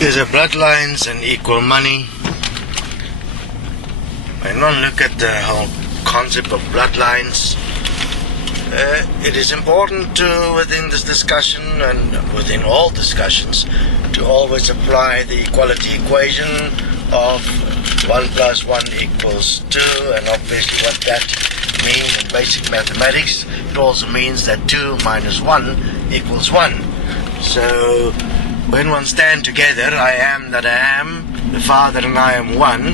Is a bloodlines and equal money? When one look at the whole concept of bloodlines, it is important to, within this discussion and within all discussions, to always apply the equality equation of 1 plus 1 equals 2, and obviously what that means in basic mathematics, it also means that 2 minus 1 equals 1. So when one stand together, I am that I am, the Father and I am one,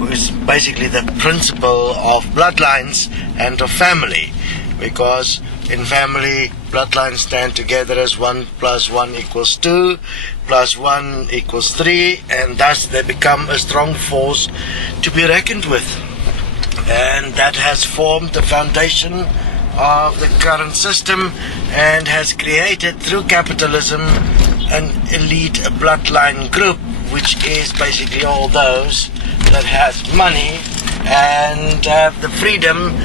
which is basically the principle of bloodlines and of family. Because in family, bloodlines stand together as 1 plus 1 equals 2, plus 1 equals 3, and thus they become a strong force to be reckoned with. And that has formed the foundation of the current system and has created, through capitalism, an elite bloodline group, which is basically all those that has money and have the freedom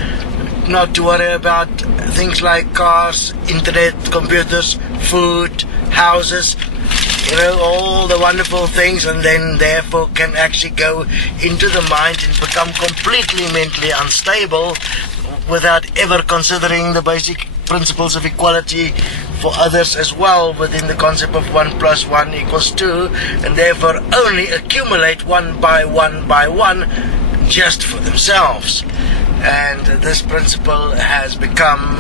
not to worry about things like cars, internet, computers, food, houses, all the wonderful things, and then therefore can actually go into the mind and become completely mentally unstable without ever considering the basic principles of equality for others as well, within the concept of 1 plus 1 equals 2, and therefore only accumulate one by one just for themselves. And this principle has become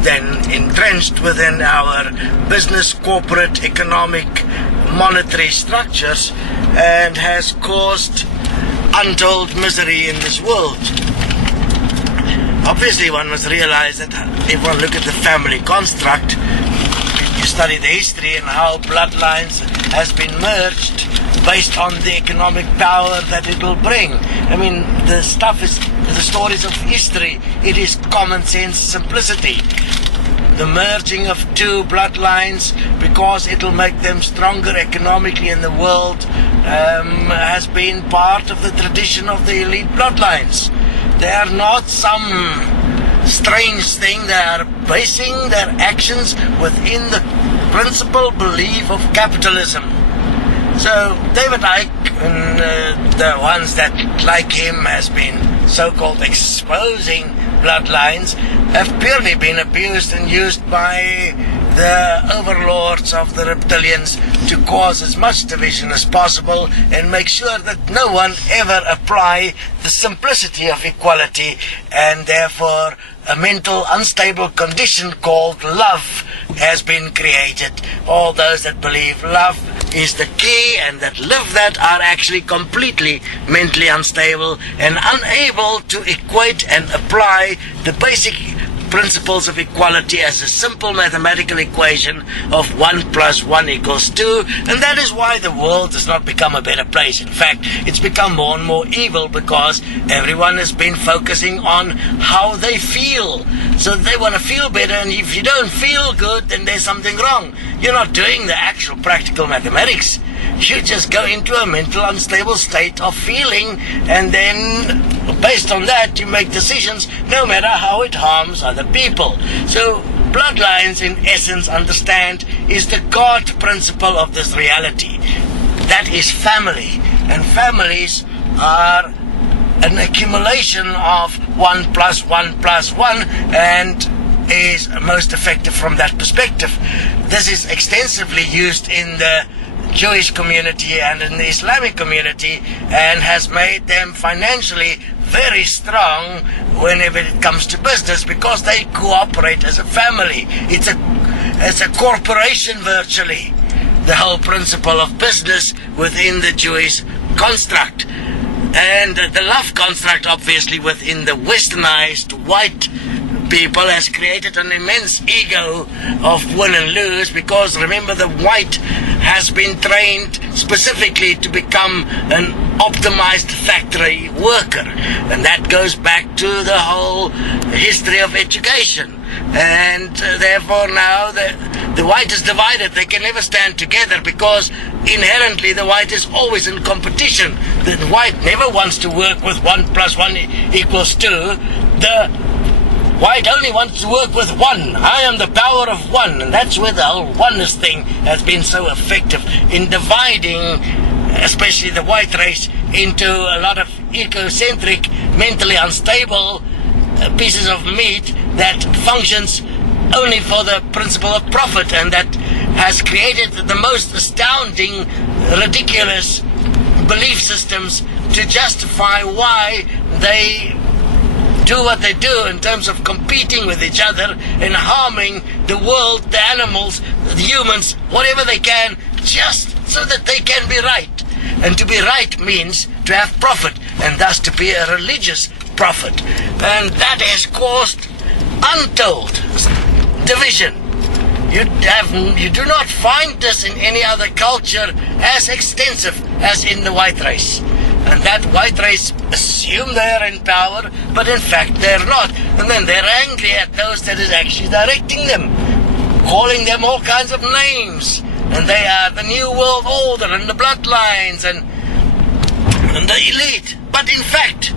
then entrenched within our business, corporate, economic, monetary structures, and has caused untold misery in this world. Obviously, one must realize that if one look at the family construct, you study the history and how bloodlines has been merged based on the economic power that it will bring. I mean, the stories of history, it is common sense simplicity. The merging of two bloodlines, because it will make them stronger economically in the world, has been part of the tradition of the elite bloodlines. They are not some strange thing. They are basing their actions within the principal belief of capitalism. So David Icke and the ones that like him has been so-called exposing bloodlines have purely been abused and used by the overlords of the reptilians to cause as much division as possible and make sure that no one ever apply the simplicity of equality, and therefore a mental unstable condition called love has been created. All those that believe love is the key and that live that are actually completely mentally unstable and unable to equate and apply the basic principles of equality as a simple mathematical equation of 1 plus 1 equals 2, and that is why the world has not become a better place. In fact, it's become more and more evil because everyone has been focusing on how they feel. So they want to feel better, and if you don't feel good, then there's something wrong. You're not doing the actual practical mathematics. You just go into a mental unstable state of feeling, and then based on that you make decisions no matter how it harms other people. So bloodlines in essence, understand, is the God principle of this reality. That is family, and families are an accumulation of 1 plus 1 plus 1, and is most effective from that perspective. This is extensively used in the Jewish community and in the Islamic community, and has made them financially very strong whenever it comes to business, because they cooperate as a family. It's a corporation virtually, the whole principle of business within the Jewish construct. And the love construct, obviously, within the westernized white people has created an immense ego of win and lose, because remember, the white has been trained specifically to become an optimized factory worker, and that goes back to the whole history of education. And therefore now the white is divided. They can never stand together because inherently the white is always in competition. The white never wants to work with 1 plus 1 equals 2. The White only wants to work with one. I am the power of one. And that's where the whole oneness thing has been so effective in dividing, especially the white race, into a lot of egocentric, mentally unstable pieces of meat that functions only for the principle of profit, and that has created the most astounding, ridiculous belief systems to justify why they do what they do in terms of competing with each other and harming the world, the animals, the humans, whatever they can, just so that they can be right. And to be right means to have profit, and thus to be a religious profit. And that has caused untold division. You do not find this in any other culture as extensive as in the white race. And that white race assume they are in power, but in fact they're not. And then they're angry at those that is actually directing them, calling them all kinds of names. And they are the New World Order and the Bloodlines and the elite. But in fact,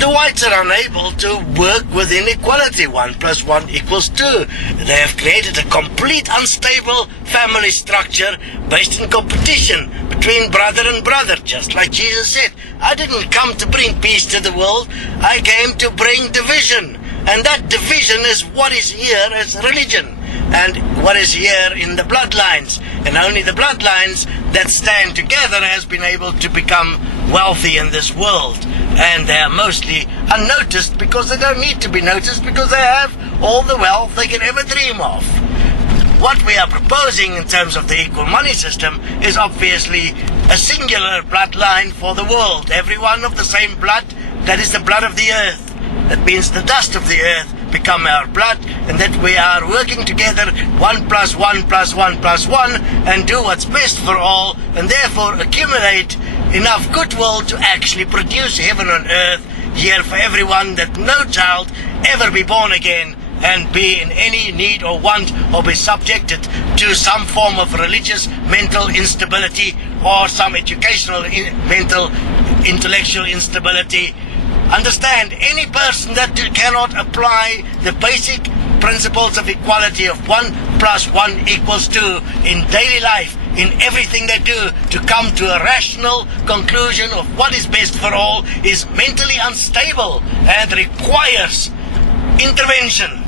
the whites are unable to work within equality. 1 + 1 = 2. They have created a complete unstable family structure based in competition between brother and brother, just like Jesus said. I didn't come to bring peace to the world. I came to bring division. And that division is what is here as religion, and what is here in the bloodlines. And only the bloodlines that stand together has been able to become wealthy in this world. And they are mostly unnoticed because they don't need to be noticed, because they have all the wealth they can ever dream of. What we are proposing in terms of the equal money system is obviously a singular bloodline for the world. Everyone of the same blood, that is the blood of the earth. That means the dust of the earth become our blood, and that we are working together 1 + 1 + 1 + 1 and do what's best for all, and therefore accumulate enough goodwill to actually produce heaven on earth here for everyone, that no child ever be born again and be in any need or want or be subjected to some form of religious mental instability or some educational mental intellectual instability. Understand, any person that cannot apply the basic principles of equality of 1 + 1 = 2 in daily life, in everything they do, to come to a rational conclusion of what is best for all, is mentally unstable and requires intervention.